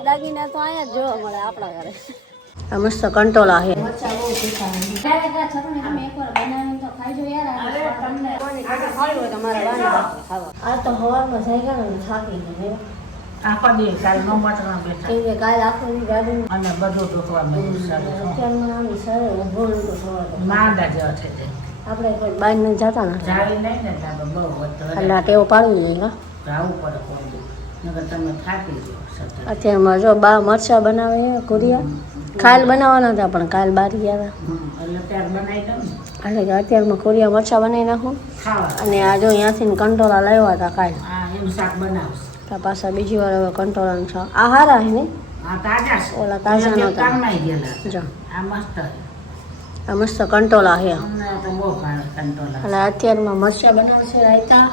આવા દાગીના તો અહીંયા જ જોવા મળે આપણા ઘરે. આ મસ્ત કંટોલા છે. મરચા બહુ તીખા છે. ડાયરેક્ટ આ છકને તમે એકવાર બનાવીને તો ખાઈજો યાર. અરે તમને કોની ખાવા હોય તમારે વાંધો ખાવા. આ તો હવામાં જાય ને થાકી ગઈ. આખો દી કાલ નો મટવા બેઠા. કે કાલ આખો દી ગાડી અને બધું દુખવા મળ્યું સારું. અત્યારમાં નામ સર ઉભો નતો થવા. માંદા જેવા થઈ જાય. આપણે કોઈ બહાર ન જતા ને. જાવી નહીં ને એટલે બહુ વધતો. એટલે ટેવ પાડવી જોઈએ હા. જાવું પડે કોઈ. નકર તમે થાકી જાઓ સતત. અત્યારમાં જો બા મરચા બનાવે કુરિયા. કાલ બનાવવાના હતા પણ કાલ બારી ગયા હતા. એટલે ત્યાર બનાવી દઉં ને. એટલે કે અત્યારમાં કુરિયા મરચા બનાવી નાખું. ખાવા. અને આ જો અહીંયાથી કંટોલા લાવ્યા હતા કાલ. હા એનું શાક બનાવશે. તો પાછા બીજી વાર હવે કંટોલાનું શાક. આ હારા છે ને? હા તાજા છે. ઓલા તાજા નહોતા. કામમાં ગયેલા. જો આ મસ્ત છે. આ મસ્ત કંટોલા છે. અમને તો બહુ ભાવે કંટોલા. એટલે અત્યારમાં મરચા બનાવશે રાયતા,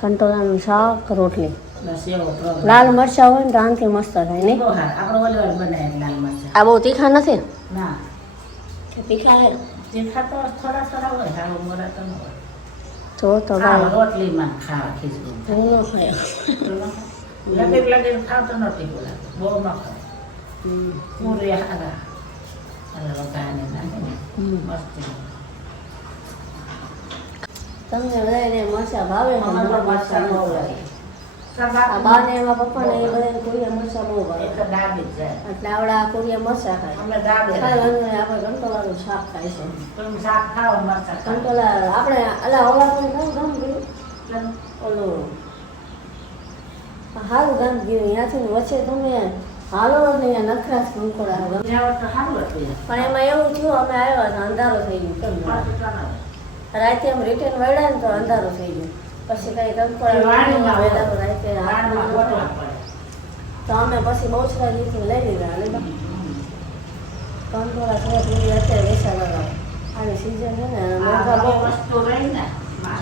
કંટોલાનું શાક, રોટલી. બસ એવો પ્રોગ્રામ. લાલ મરચા હોય ને તો આનાથી મસ્ત થાય ને. બહુ સારું. આપણે ઓલી વાર બનાવ્યા લાલ મરચાં. આ બહુ તીખા નથી? ના તીખા છે તીખા તો થોડા થોડા હોય. સારું મોડા તો ન હોય. તો ખાવા ભાઈ રોટલીમાં ખાવા ખીચડી. હું ન ખાય. લગીર ખાવ તો નથી બોલાતું. બહુ ન ખાય. પૂરી હારા. અરે વઘારને નાખીને મસ્ત. તમને બધાને મરચા ભાવે ને? અમારે મને મરચા મરચાં ન બહુ ભાવે. ભાવે. આ બાને એમાં પપ્પાને એ બધાને કુરિયા મરચા બહુ ભાવે. એ તો દાબી જ જાય. એટલે આવડા કુરિયા મરચા ખાય. અમે દાબી કાંઈ વાંધો નહીં, આપણે કંટોલાનું શાક ખાય છે. તમે શાક ખાઓ મરચાં ખાઓ. કંટોલા આપણે અલા ઓલા પણ કયું ગામ ગયું? ઓલું સારું ગામ ગયું. ત્યાંથી વચ્ચે તમે હાલો ને અહીંયા નખરાશ કંકોડા ગમે. ત્યાં તો સારું હતું. પણ એમાં એવું થયું અમે આવ્યા હતા અંધારો થઈ ગયું. રાતે એમ રિટર્ન વળ્યા ને તો અંધારો થઈ ગયો. પછી કઈ કંકોડા વહેલા રાતે હાથમાં તો અમે પછી બહુચરા દીથી લઈ લીધા. એટલે કંકોડા થોડા પૂરી અત્યારે વેચા લગાવ. આની સિઝન છે ને મોંઘા બહુ. વસ્તુ રહી ને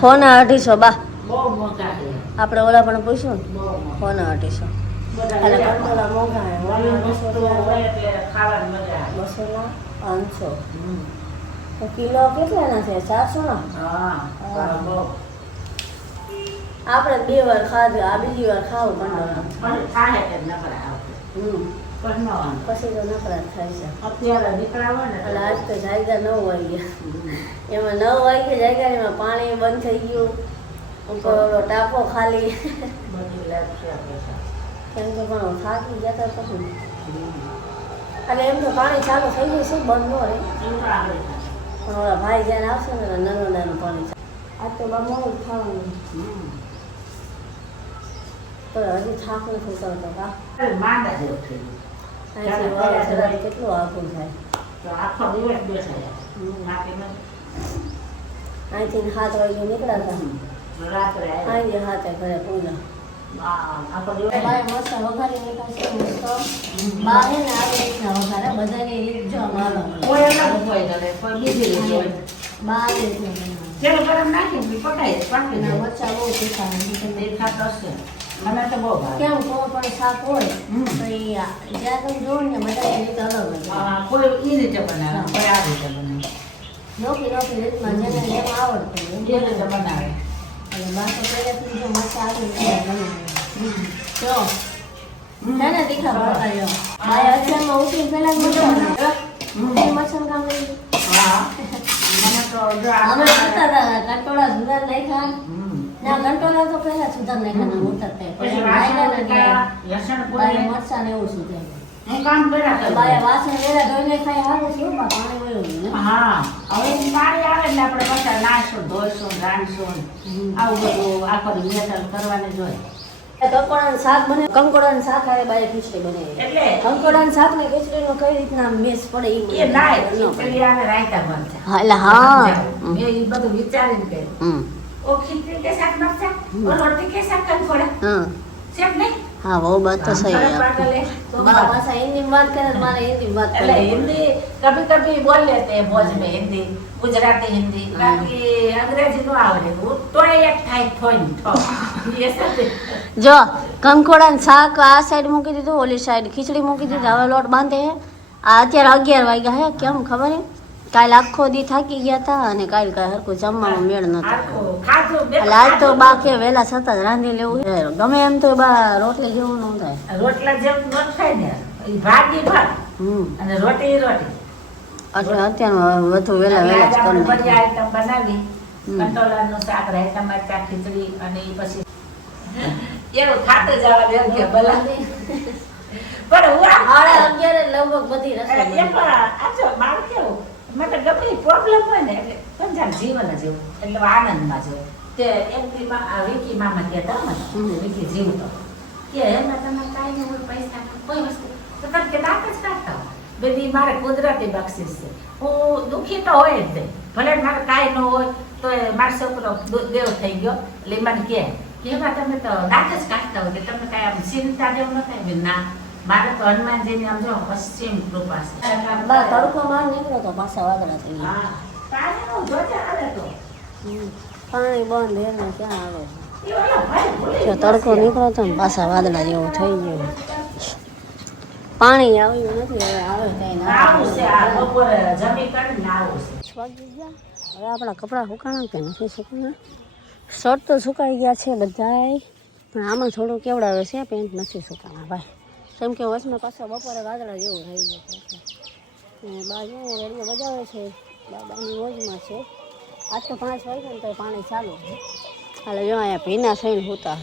હોના 250 બા. બહુ મોટા છે. આપણે ઓલા પણ પૂછ્યું ને બહુ મોટા. હોના 250. બધા એટલે મજા કંટોલા મોંઘા હે. આવે. વસ્તુ હોય એટલે ખાવાની મજા આવે. 200 ના 500. હમ. તો કિલો કેટલાના છે? 400 ના? હા બહુ. આપણે 2 વાર ખાધું, આ બીજી વાર ખાવું કંટોલા. પણ થાય કે નકરા આવશે. પણ ન વાંધો. પછી તો નકરા જ થાય છે. અત્યારે દીકરા હોય ને એટલે આજ તો જાયગા 9 વાગ્યા. એમાં 9 વાગ્યા જાયગા એમાં પાણી બંધ થઈ ગયું. ઉપર ઓલો ટાંકો ખાલી. બધી લાઈફ છે આપણે. કેમ કે પણ થાકી ગયા હતા પછી. એટલે એમ તો પાણી ચાલુ થઈ ગયું છે, બંધ ન રહે. પણ ઓલા ભાઈ જ્યારે આવશે ને એટલે નાનું પાણી ચાલુ. આજ તો બા મોડું જ ખાવાનું. તો હજી થાક નથી ઉતરતો કા. માંદા જેવું થઈ ગયું. અહીંથી વાળો કેટલું આખું થાય. તો આખો દિવસ બેસાય. માટીમાં અહીંથી 7 વાગે નીકળ્યા હતા. રાત્રે આજે 7 ઘરે પૂજા. આખો દિવસ બાય મસ્ત વઘારી નીકળશે મસ્ત. બા હે ને આવી રીતના વઘારે બધાની રીત જો મારો. કોઈ અલગ હોય તો કોઈ બીજી રીતે હોય. બા આવી રીતના બનાવે. તેલ ગરમ નાખીને પકાય પાકી એના જાય. મરચાં બહુ તીખા હોય. તીખા તો છે. મને તો બહુ ભાવે. કેમ કોઈ પણ શાક હોય તો એ જ્યાં તમે જોવો ને બધાની રીત અલગ હોય. કોઈ એ રીતે બનાવે કોઈ આ રીતે બનાવે. નોખી રીતમાં જેને જેમ આવડતું એ રીતે બનાવે. અને બા તો પહેલેથી જો મરચાં આવી રીતના બનાવે. જો છે ને તીખા પકાયો. બાય અત્યારમાં ઉઠીને પહેલા જ મરચાં કામ લઈ. હા મને તો જો અમે કરતા હતા કંટોળા સુધાર નાખ્યા. ના કંટોળા તો પહેલા સુધાર નાખ્યા ઉતરતા. પછી લસણ બાય પૂરી મરચાં ને એવું સુધાર. હું કામ કર્યા કરું. બાય વાસણ વેલા ધોઈને ખાઈ હારું છે બા પાણી વયું ને. હા હવે પાણી આવે એટલે આપણે પાછા નાશું ધોઈશું રાંધશું આવું બધું આખો મેટલ કરવાની જોઈએ. કંકોડાનું શાક બને. કંકોડાનું શાક આવે બાય ખીચડી બને. એટલે કંકોડાનું શાક ને ખીચડીનો કઈ રીતના મેસ પડે એ લાય ખીચડી આવે રાયતા બનશે. હા એટલે હા મેં એ બધું વિચારીને કર્યું. ઓ ખીચડી કે શાક મરચા ઓ રોટી કે શાક કંકોડા હા શેક નહીં. हाँ वो बात तो सही है पागल है तो भाषा हिंदी में बात करें हमारे हिंदी में बात એટલે करें हिंदी कभी कभी बोल लेते हैं भोज में हिंदी गुजराती हिंदी बाकी अंग्रेजी नो आवड़े तो एक થાય થોઈ ये सब જો કંકોડાનું શાક આ સાઈડ મૂકી દીધું, ઓલી સાઈડ ખીચડી મૂકી દીધી. હવે લોટ બાંધે હે. આ અત્યારે 11 વાગ્યા હે. કેમ ખબર હે કાલ આખો દી થાકી ગયા હતા અને કાલ કાંઈ હરખું જમવામાં મેળ નતો આખું ખાધું બે એટલે આજ તો બા કે વહેલા છતાં જ રાંધી લેવું છે. ગમે એમ તો બા રોટલી જેવું ન થાય. રોટલા જેમ ન થાય ને ઈ ભાજી ભાત હમ અને રોટી રોટી એટલે અત્યારે વધુ વહેલા વહેલા જ કરી બધી નાખીએ. આઈટમ બનાવી કંટોલાનું શાક રાઈ ટમાટા ખીચડી અને ઈ પછી એવું ખાતું જવા દેવું કે ભલા પણ હું સાડા 11 લગભગ બધી રસોઈ બની. મારે કેવું મને ગમે પ્રોબ્લેમ હોય ને એટલે સમજાણ જીવન જ એવું એટલે આનંદમાં જ હોય તે એક દી વિકી મામા કહેતા મને વિકી જીવતો કે એમાં તમે કાંઈ નહીં હોય પૈસા કોઈ વસ્તુ તો તમે કે દાંત જ કાઢતા હોય બધી મારે કુદરતી બક્ષિસ છે હું દુઃખી તો હોય જ નહીં ભલે મારે કાંઈ ન હોય તો મારો છોકરો દેવ થઈ ગયો એટલે મને કે એમાં તમે તો દાંત જ કાઢતા હોય કે તમે કાંઈ આમ ચિંતા જેવું ન થાય ના મારે તો હનુમાનજીની આમ જો પશ્ચિમ કૃપા છે બા તડકો માર નીકળ્યો તો પાછા વાદળા થઈ ગયા. હા પાણીનો જોજે આવે તો પાણી બંધ એને ક્યાં આવે એ ઓલો ભાઈ ભૂલી જો તડકો નીકળ્યો તો ને પાછા વાદળા જેવું થઈ ગયું. પાણી આવ્યું નથી હવે આવે કઈ આવું છે આ બપોરે જમી કરીને આવું છે વાગી ગયા. હવે આપણા કપડાં સુકાણા કે નથી સુકાણા? શર્ટ તો સુકાઈ ગયા છે બધાય પણ આમાં થોડું કેવડાવે છે પેન્ટ નથી સુકાણા ભાઈ કેમ કે વચમાં પાછા બપોરે વાદળા જેવું થઈ ગયું છે. બાજુ રેડિયો બજાવે છે બાબાની મોજમાં છે. આજ તો 5 વાગ્યા ને તો પાણી ચાલુ છે. હાલે જો અહીંયા ભીના થઈને સૂતા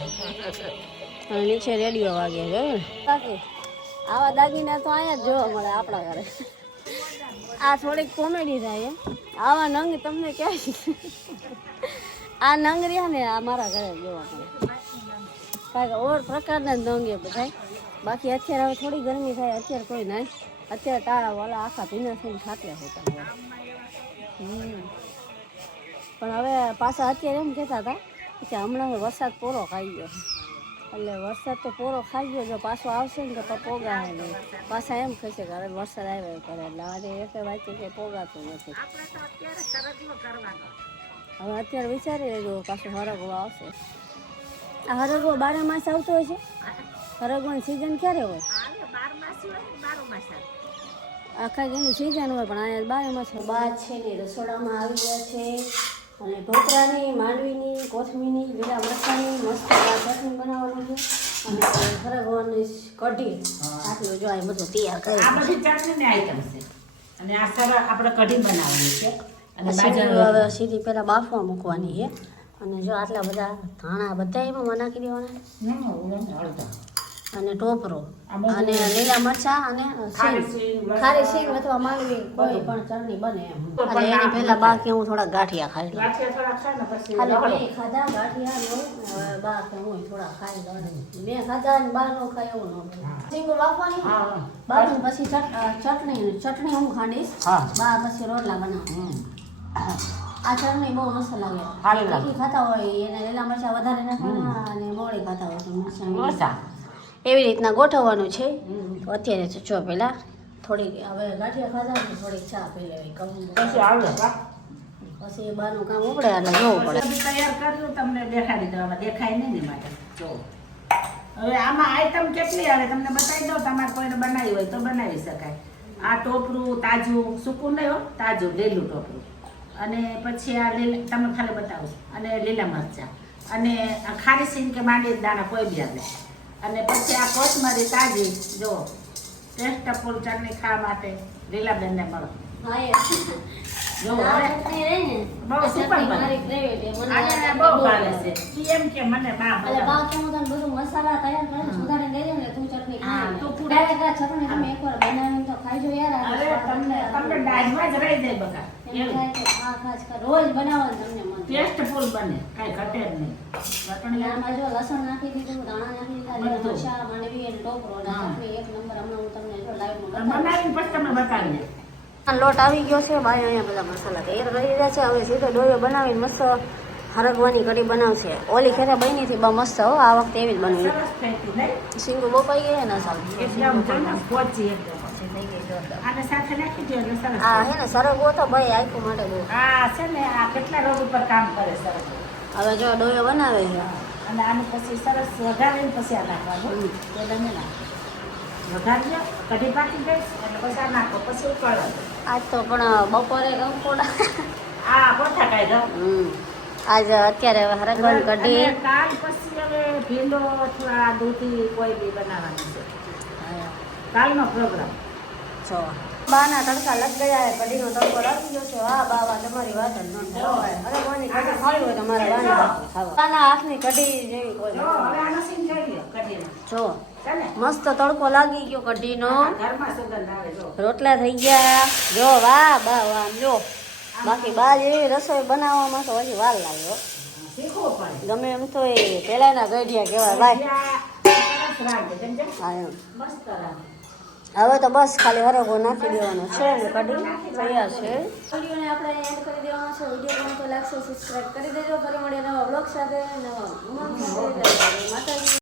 અને નીચે રેડિયો વાગે છે બાકી આવા દાગીના તો અહીંયા જ જોવા મળે આપણા ઘરે. આ થોડીક કોમેડી થાય એમ આવા નંગ તમને ક્યાંય આ નંગ રહ્યા ને આ મારા ઘરે જોવા મળે કારણ કે ઓર પ્રકારના જ નંગ એ બધા. બાકી અત્યારે હવે થોડી ગરમી થાય અત્યારે કોઈ નહીં. અત્યારે તારા વાલા આખા ભીના થઈને ખાટલા હોતા પણ હવે પાછા અત્યારે એમ કહેતા હતા કે હમણાં વરસાદ પૂરો ખાઈ ગયો એટલે વરસાદ તો પૂરો ખાઈ ગયો જો પાછો આવશે ને તો પોગા નહીં પાછા એમ કહેશે કે હવે વરસાદ આવ્યો કરે એટલે આજે એક વાંચે કે પોગાતું નથી. હવે અત્યારે વિચારી લેજો પાછો હરગવો આવશે. આ હરગવો 12 માસ આવતો હોય છે? હરગવાની સિઝન ક્યારે હોય? આખા જેની સિઝન હોય પણ અહીંયા 12 માસ બા છે ને રસોડામાં આવી ગયા છે અને ઢોકળાની માંડવીની કોથમીની લીલા મરચાંની મસ્ત ચટણી બનાવવાની છે અને હરગવાની કઢી આટલું જો આ બધું તૈયાર કરી આ બધી ચટણીની આઈટમ છે અને આ સર આપણે કઢી બનાવવાની છે અને હવે સીધી પહેલાં બાફવા મૂકવાની છે અને જો આટલા બધા ધાણા બધા એમાં નાખી દેવાના અને ટોપરો અને લીલા મરચા અને ખારી સિંગ અથવા માંડવી કોઈ પણ ચટણી બને એમ અને એની પહેલા બા કે હું થોડા ગાંઠિયા ખાઈ લઉં ખાલી મેં ખાધા ગાંઠિયા ને બા કે હું થોડા ખાઈ લઉં મેં ખાધા ને બા નો ખાય એવું ન સિંગ વાપવાની બાજુ પછી ચટણી હું ખાંડીશ બા પછી રોટલા બનાવું. આ ચટણી બહુ મસ્ત લાગે. તીખી ખાતા હોય એને લીલા મરચા વધારે નાખવાના અને મોળી ખાતા હોય તો મરચા એવી રીતના ગોઠવવાનું છે. તો અત્યારે તો જો પહેલાં થોડીક હવે ગાંઠિયા ખાધા ને થોડીક ચા પી લેવી પછી એ બહારનું કામ ઉપડે એટલે જોવું પડે. તૈયાર કર્યું તમને દેખાડી દેવામાં દેખાય નહીં ને માટે જો હવે આમાં આઈટમ કેટલી આવે તમને બતાવી દઉં તમારે કોઈને બનાવી હોય તો બનાવી શકાય. આ ટોપરું તાજું સૂકું નહીં હો તાજું લીલું ટોપરું અને પછી આ લીલા તમે ખાલી બતાવો અને લીલા મરચાં અને આ ખારી સિંગ કે માંડી દાણા કોઈ બી આવે અને પછી આ કોથમરી તાજી જો ટેસ્ટફુલ ચટણી ખાવા માટે લીલા બેનને મળો જો બહુ સુપર બને બહુ ભાવે છે એમ કે મને બા બધું મસાલા તૈયાર કરીને સુધારી દે ને તું ચટણી ખાઈ તું ચટણી તમે એકવાર બનાવીને તો ખાઈ જો યાર. અરે તમને ડાયમાં જ રહી જાય બકા રોજ બનાવવાનું તમને મન ટેસ્ટફુલ બને કાંઈ ઘટે જ નહીં ચટણી આમાં જો લસણ નાખી દીધું ધાણા નાખી દીધા લીલા મરચાં માંડવી અને ટોપરો ચટણી એક નંબર. હમણાં હું તમને જો લાઈવમાં બનાવીને પછી તમે બતાવીએ. લોટ આવી ગયો છે ભાઈ અહીંયા બધા મસાલા તૈયાર કરી રહ્યા છે. હવે સીધો ડોયો બનાવીને મસ્ત હરગવાની કઢી બનાવશે. ઓલી ખેતા બની હતી બહુ મસ્ત હો આ વખતે એવી જ બનાવી. સરસ થઈ હતી નહીં સિંગુ બપાઈ ગયા ને સાલ એકદમ પહોંચી એકદમ આને સાથે નાખી દો એટલે સરસ. હા હે ને સરગવો તો ભાઈ આખું માટે બહુ. આ છે ને આ કેટલા રોગ ઉપર કામ કરે સરસ. હવે જો ડોયો બનાવે છે અને આને પછી સરસ વઘારીને પછી આ નાખવાનું તો તમે ના વઘારજો, કઢી પાકી ગઈ એટલે પછી આ નાખો, પછી ઉકાળવા દો. આજ તો પણ બપોરે કંકોડા આ કોઠા કાઢ્યો. આજ અત્યારે હરગવાની કઢી. અને કાલ પછી હવે ભીંડો અથવા દૂધી કોઈ બી બનાવવાનું છે. કાલનો પ્રોગ્રામ. જો બાના તડકા લગ ગયા હે, કઢીનો તડકો લાગી ગયો છે. વાહ બાવા, તમારી વાત જ ન થાય. અરે કોની કઢી ખાવી હોય તો મારા બાના હાથની ખાવા. બાના હાથની કઢી જેવી કોઈ જો હવે આ મશીન જોઈ લ્યો કઢીનું. જો છે ને? મસ્ત તડકો લાગી ગયો કઢીનો. ઘરમાં સુગંધ આવે જો. રોટલા થઈ ગયા. જો વાહ બા વાહ, જો બાકી બા જેવી રસોઈ બનાવવામાં તો હજી વાર લાગે હો. શીખવું પડે. ગમે એમ તો એ પેલાના ગઢિયા કહેવાય ભાઈ. સરસ રાંધે, સમજ્યા? હા એમ. મસ્ત રાંધે. હવે તો બસ ખાલી હરગો નાખી દેવાનો છે ને કઢી તૈયાર છે. વિડીયોને આપણે એન્ડ કરી દેવાનો છે. વિડીયો ગમે તો લાગશે, સબસ્ક્રાઈબ કરી દેજો. ફરી મળીએ નવા બ્લોગ સાથે, નવા ઉમંગ સાથે. માતાજી.